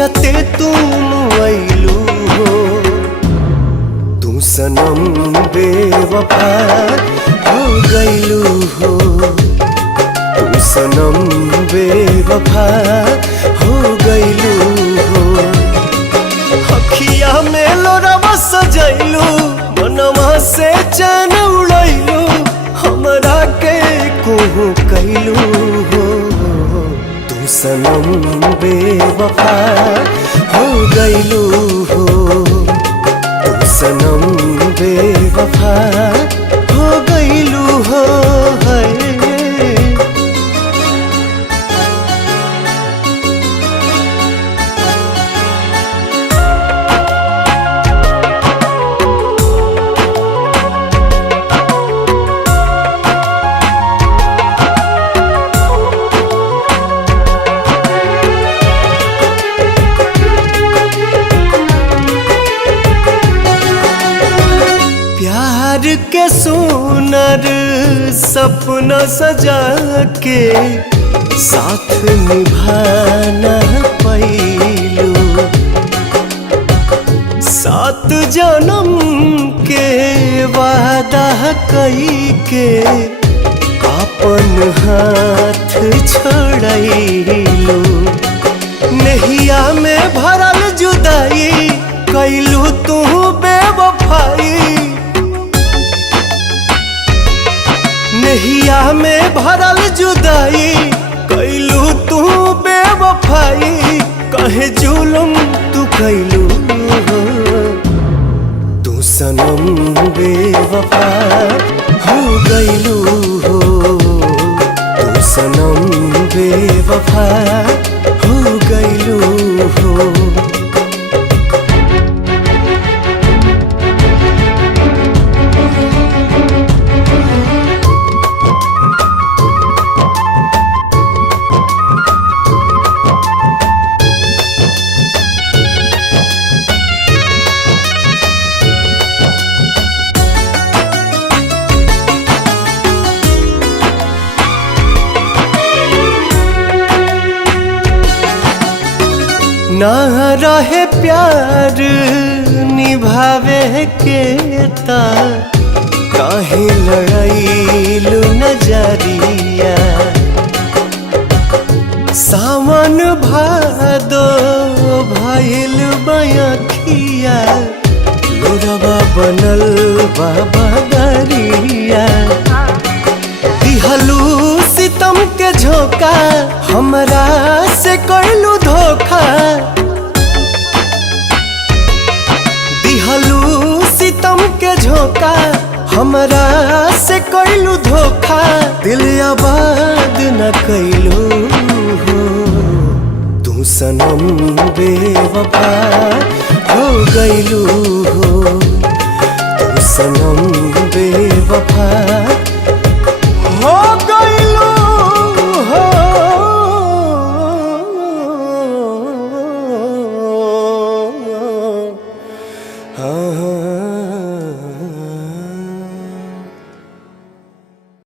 जियते तुम आइलू हो। तू सनम बेवफा हो गइलू हो। तू सनम बेवफा हो गइलू हो। अखिया में लोरवा सजैलू, मनवा से चैन उड़ैलू, हमरा के कोहू कैलू हो। तू सनम बेवफा हो गइलू हो। तू सनम बेवफा हो गइलू हो। प्यार के सुनर सपना सजा के साथ निभाना पैलू। 7 जन्म के वादा कई के अपन हाथ छोड़लू। नहिया में भरल जुदाई कैलू तू बेवफाई। नहिया में भरल जुदाई कैलू तू बेवफाई। कहे जुलुम तू कैलू हो। तू सनम बेवफा हो गइलू हो। तू सनम बेवफा हो गइलू हो। ना रहे प्यार निभावे के ता काहे लड़ाइलू नजरिया। सावन भादो भइल बयखिया, लोरवा बनल बाबा दरिया। दिहलू सितम के झोंका, हमरा से कैलू धोखा। दिहलू सितम के झोंका, हमरा से कैलू धोखा। दिल आबाद न कैलू हो। तू सनम बेवफा हो गइलू हो। तू सनम बेवफा